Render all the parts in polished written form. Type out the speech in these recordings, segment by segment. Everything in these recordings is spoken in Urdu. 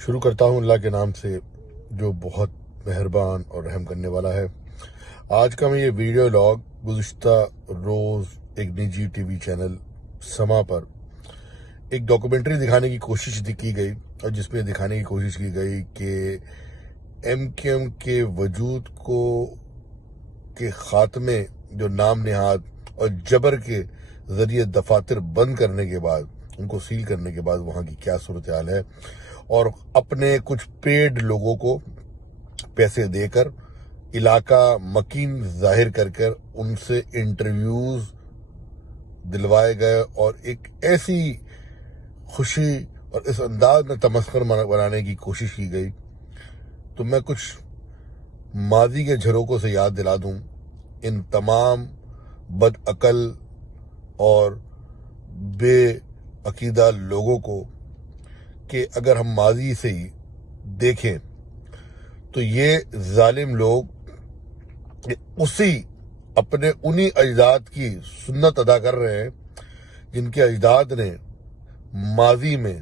شروع کرتا ہوں اللہ کے نام سے جو بہت مہربان اور رحم کرنے والا ہے۔ آج کا میں یہ ویڈیو لاگ گزشتہ روز ایک نجی ٹی وی چینل سما پر ایک ڈاکومنٹری دکھانے کی کوشش کی گئی، اور جس میں دکھانے کی کوشش کی گئی کہ ایم کیو ایم کے وجود کے خاتمے جو نام نہاد اور جبر کے ذریعے دفاتر بند کرنے کے بعد، ان کو سیل کرنے کے بعد وہاں کی کیا صورتحال ہے، اور اپنے کچھ پیڈ لوگوں کو پیسے دے کر علاقہ مکین ظاہر کر ان سے انٹرویوز دلوائے گئے، اور ایک ایسی خوشی اور اس انداز میں تمسخر بنانے کی کوشش کی گئی۔ تو میں کچھ ماضی کے جھروکوں سے یاد دلا دوں ان تمام بد عقل اور بے عقیدہ لوگوں کو کہ اگر ہم ماضی سے ہی دیکھیں تو یہ ظالم لوگ انہی اجداد کی سنت ادا کر رہے ہیں جن کے اجداد نے ماضی میں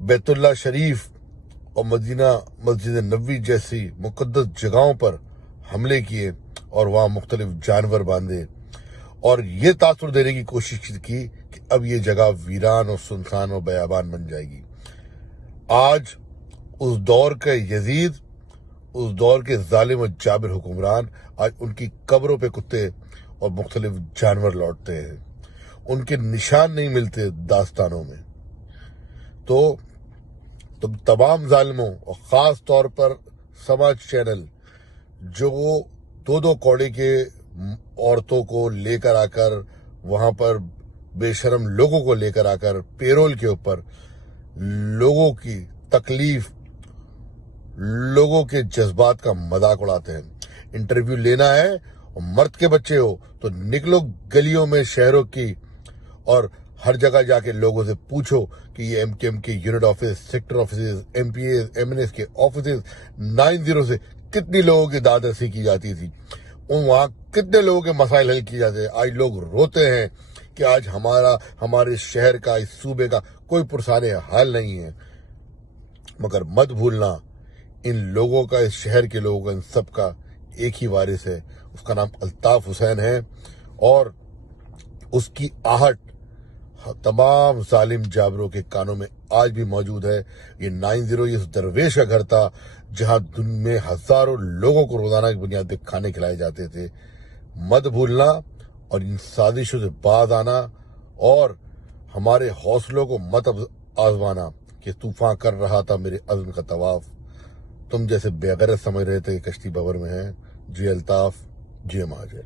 بیت اللہ شریف اور مدینہ مسجد نبوی جیسی مقدس جگہوں پر حملے کیے اور وہاں مختلف جانور باندھے، اور یہ تاثر دینے کی کوشش کی کہ اب یہ جگہ ویران اور سنسان اور بیابان بن جائے گی۔ آج اس دور کا یزید، اس دور کے ظالم و جابر حکمران، آج ان کی قبروں پہ کتے اور مختلف جانور لوٹتے ہیں، ان کے نشان نہیں ملتے داستانوں میں۔ تو تمام ظالموں اور خاص طور پر سماج چینل جو دو کوڑے کے عورتوں کو لے کر آ کر وہاں پر بے شرم لوگوں کو لے کر آ کر پیرول کے اوپر لوگوں کی تکلیف، لوگوں کے جذبات کا مذاق اڑاتے ہیں۔ انٹرویو لینا ہے اور مرد کے بچے ہو تو نکلو گلیوں میں شہروں کی، اور ہر جگہ جا کے لوگوں سے پوچھو کہ یہ ایم کیو ایم کے unit office, sector offices, M P As, M N S کے آفیسز 90 سے کتنی لوگوں کی داد رسی کی جاتی تھی، وہاں کتنے لوگوں کے مسائل حل کیے جاتے ہیں۔ آج لوگ روتے ہیں کہ آج ہمارے شہر کا، اس صوبے کا کوئی پرسان حال نہیں ہے، مگر مت بھولنا ان لوگوں کا، اس شہر کے لوگوں کا، ان سب کا ایک ہی وارث ہے، اس کا نام الطاف حسین ہے، اور اس کی آہٹ تمام ظالم جابروں کے کانوں میں آج بھی موجود ہے۔ یہ 90 یہ اس درویش کا گھر تھا جہاں دن میں ہزاروں لوگوں کو روزانہ کی بنیاد پہ کھانے کھلائے جاتے تھے۔ مت بھولنا اور ان سازشوں سے باز آنا، اور ہمارے حوصلوں کو مت آزمانا کہ طوفان کر رہا تھا میرے عزم کا طواف، تم جیسے بے غیرت سمجھ رہے تھے کہ کشتی ببر میں ہے۔ جی الطاف، جی مہاجر۔